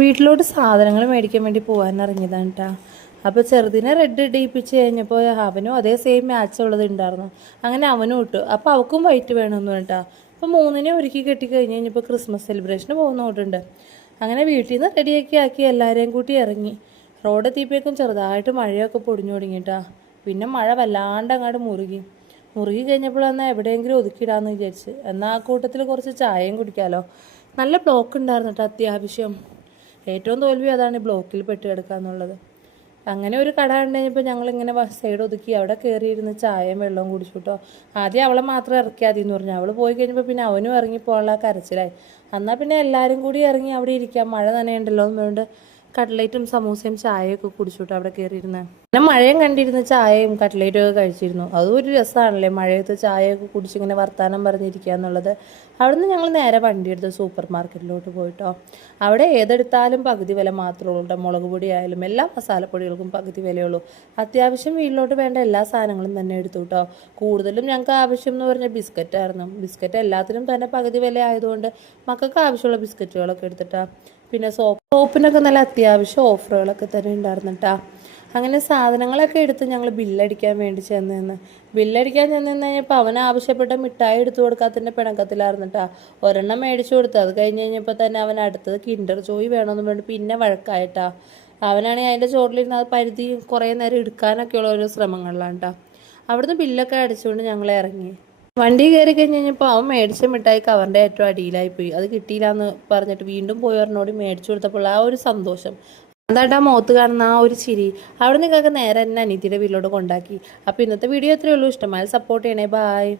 വീട്ടിലോട്ട് സാധനങ്ങൾ മേടിക്കാൻ വേണ്ടി പോകാൻ ഇറങ്ങിയതാണ് കേട്ടോ. അപ്പോൾ ചെറുതിനെ റെഡ് ഇടിയിപ്പിച്ച് കഴിഞ്ഞപ്പോൾ അവനും അതേ സെയിം മാച്ച് ഉള്ളത് ഉണ്ടായിരുന്നു. അങ്ങനെ അവനും ഇട്ടു. അപ്പോൾ അവൾക്കും വൈറ്റ് വേണമെന്ന് കേട്ടോ. അപ്പോൾ മൂന്നിനെ ഒരുക്കി കെട്ടി കഴിഞ്ഞ് കഴിഞ്ഞപ്പോൾ ക്രിസ്മസ് സെലിബ്രേഷന് പോകുന്നോട്ടുണ്ട്. അങ്ങനെ വീട്ടിൽ നിന്ന് റെഡിയാക്കി ആക്കി എല്ലാവരെയും കൂട്ടി ഇറങ്ങി. റോഡ് എത്തിയപ്പോഴേക്കും ചെറുതായിട്ട് മഴയൊക്കെ പൊടിഞ്ഞു തുടങ്ങിയിട്ടാ. പിന്നെ മഴ വല്ലാണ്ട് അങ്ങോട്ട് മുറുകി കഴിഞ്ഞപ്പോഴെന്നാൽ എവിടെയെങ്കിലും ഒതുക്കിയിടാമെന്ന് വിചാരിച്ച്. എന്നാൽ ആ കൂട്ടത്തിൽ കുറച്ച് ചായയും കുടിക്കാമല്ലോ. നല്ല ബ്ലോക്ക് ഉണ്ടായിരുന്നു കേട്ടോ അത്യാവശ്യം. ഏറ്റവും തോൽവി അതാണ് ബ്ലോക്കിൽ പെട്ട് കിടക്കുക എന്നുള്ളത്. അങ്ങനെ ഒരു കട ഉണ്ടെങ്കിൽ ഞങ്ങളിങ്ങനെ സൈഡ് ഒതുക്കി അവിടെ കയറിയിരുന്ന് ചായയും വെള്ളവും കുടിച്ചു കേട്ടോ. ആദ്യം അവളെ മാത്രം ഇറക്കിയാൽ മതി എന്ന് പറഞ്ഞു. അവൾ പോയി കഴിഞ്ഞപ്പോൾ പിന്നെ അവനും ഇറങ്ങിപ്പോകാനുള്ള കരച്ചിലായി. എന്നാൽ പിന്നെ എല്ലാവരും കൂടി ഇറങ്ങി അവിടെ ഇരിക്കാം, മഴ നനയുണ്ടല്ലോ എന്നുകൊണ്ട് കട്ട്ലേറ്റും സമൂസയും ചായയൊക്കെ കുടിച്ചിട്ട് അവിടെ കയറിയിരുന്നത്. പിന്നെ മഴയും കണ്ടിരുന്ന ചായയും കട്ട്ലേറ്റും ഒക്കെ കഴിച്ചിരുന്നു. അതും ഒരു രസമാണല്ലേ, മഴയത്ത് ചായയൊക്കെ കുടിച്ചിങ്ങനെ വർത്താനം പറഞ്ഞിരിക്കുക എന്നുള്ളത്. അവിടുന്ന് ഞങ്ങൾ നേരെ വണ്ടിയെടുത്ത് സൂപ്പർ മാർക്കറ്റിലോട്ട് പോയിട്ടോ. അവിടെ ഏതെടുത്താലും പകുതി വില മാത്രമേ ഉള്ളൂ. മുളക് പൊടി ആയാലും എല്ലാ മസാലപ്പൊടികൾക്കും പകുതി വിലയുള്ളൂ. അത്യാവശ്യം വീട്ടിലോട്ട് വേണ്ട എല്ലാ സാധനങ്ങളും തന്നെ എടുത്തു കേട്ടോ. കൂടുതലും ഞങ്ങൾക്ക് ആവശ്യം എന്ന് പറഞ്ഞാൽ ബിസ്ക്കറ്റായിരുന്നു. ബിസ്ക്കറ്റ് എല്ലാത്തിനും തന്നെ പകുതി വില ആയതുകൊണ്ട് മക്കൾക്ക് ആവശ്യമുള്ള ബിസ്ക്കറ്റുകളൊക്കെ എടുത്തിട്ടാ. പിന്നെ സോപ്പിനൊക്കെ നല്ല അത്യാവശ്യം ഓഫറുകളൊക്കെ തന്നെ ഉണ്ടായിരുന്നു കേട്ടോ. അങ്ങനെ സാധനങ്ങളൊക്കെ എടുത്ത് ഞങ്ങൾ ബില്ലടിക്കാൻ വേണ്ടി ബില്ലടിക്കാൻ ചെന്ന് കഴിഞ്ഞപ്പോൾ അവൻ ആവശ്യപ്പെട്ട മിഠായി എടുത്തു കൊടുക്കാത്തതിൻ്റെ പിണക്കത്തിലായിരുന്നു കേട്ടോ. ഒരെണ്ണം മേടിച്ചു കൊടുത്തു. അത് കഴിഞ്ഞ് കഴിഞ്ഞപ്പോൾ തന്നെ അവൻ അടുത്തത് കിൻഡർ ജോയ് വേണമെന്ന് പറഞ്ഞു പിന്നെ വഴക്കായിട്ടാ. അവനാണെങ്കിൽ അതിൻ്റെ ചോറിലിരുന്ന് അത് പരിധി കുറേ നേരം എടുക്കാനൊക്കെയുള്ള ഓരോ ശ്രമങ്ങളിലാണ് കേട്ടോ. അവിടുന്ന് ബില്ലൊക്കെ അടിച്ചുകൊണ്ട് ഞങ്ങൾ ഇറങ്ങി. വണ്ടി കയറി കഴിഞ്ഞ് കഴിഞ്ഞപ്പോൾ അവൻ മേടിച്ച മിഠായി കവറിൻ്റെ ഏറ്റവും അടിയിലായിപ്പോയി. അത് കിട്ടിയില്ല എന്ന് പറഞ്ഞിട്ട് വീണ്ടും പോയി ഒരെണ്ണോട് മേടിച്ചു കൊടുത്തപ്പോൾ ആ ഒരു സന്തോഷം, അതായിട്ട് ആ മുഖത്ത് കാണുന്ന ആ ഒരു ചിരി, അവിടെ നിന്നൊക്കെ നേരെ തന്നെ അനിയത്തിയുടെ വീട്ടിലോട്ട് കൊണ്ടാക്കി. അപ്പോൾ ഇന്നത്തെ വീഡിയോ എത്രയേ ഉള്ളൂ. ഇഷ്ടമായി സപ്പോർട്ട് ചെയ്യണേ. ബായ്.